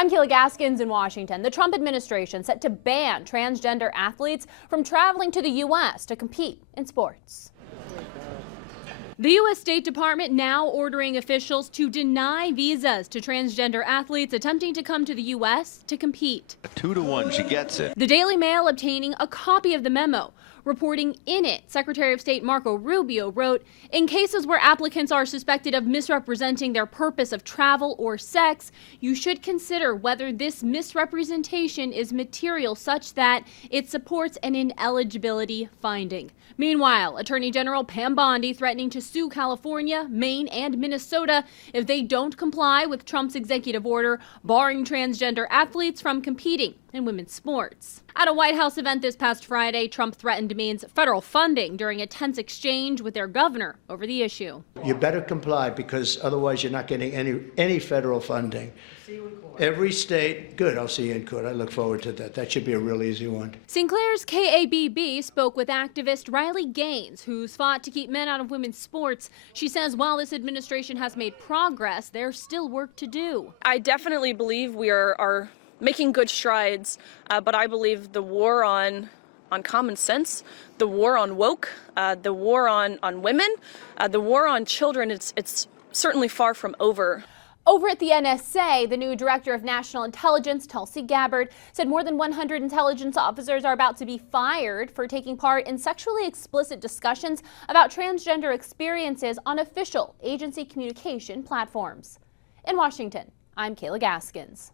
I'm Kayla Gaskins in Washington. The Trump administration set to ban transgender athletes from traveling to the U.S. to compete in sports. The U.S. State Department now ordering officials to deny visas to transgender athletes attempting to come to the U.S. to compete. 2-to-1, she gets it. The Daily Mail obtaining a copy of the memo. Reporting in it, Secretary of State Marco Rubio wrote, in cases where applicants are suspected of misrepresenting their purpose of travel or sex, you should consider whether this misrepresentation is material such that it supports an ineligibility finding. Meanwhile, Attorney General Pam Bondi threatening to sue California, Maine, and Minnesota if they don't comply with Trump's executive order barring transgender athletes from competing in women's sports. At a White House event this past Friday, Trump threatened Maine's federal funding during a tense exchange with their governor over the issue. You better comply because otherwise you're not getting any federal funding. See you in court. Every state, good, I'll see you in court. I look forward to that. That should be a real easy one. Sinclair's KABB spoke with activist Riley Gaines, who's fought to keep men out of women's sports. She says while this administration has made progress, there's still work to do. I definitely believe we are making good strides, but I believe the war on common sense, the war on woke, the war on women, the war on children, it's certainly far from over. Over at the NSA, the new Director of National Intelligence, Tulsi Gabbard, said more than 100 intelligence officers are about to be fired for taking part in sexually explicit discussions about transgender experiences on official agency communication platforms. In Washington, I'm Kayla Gaskins.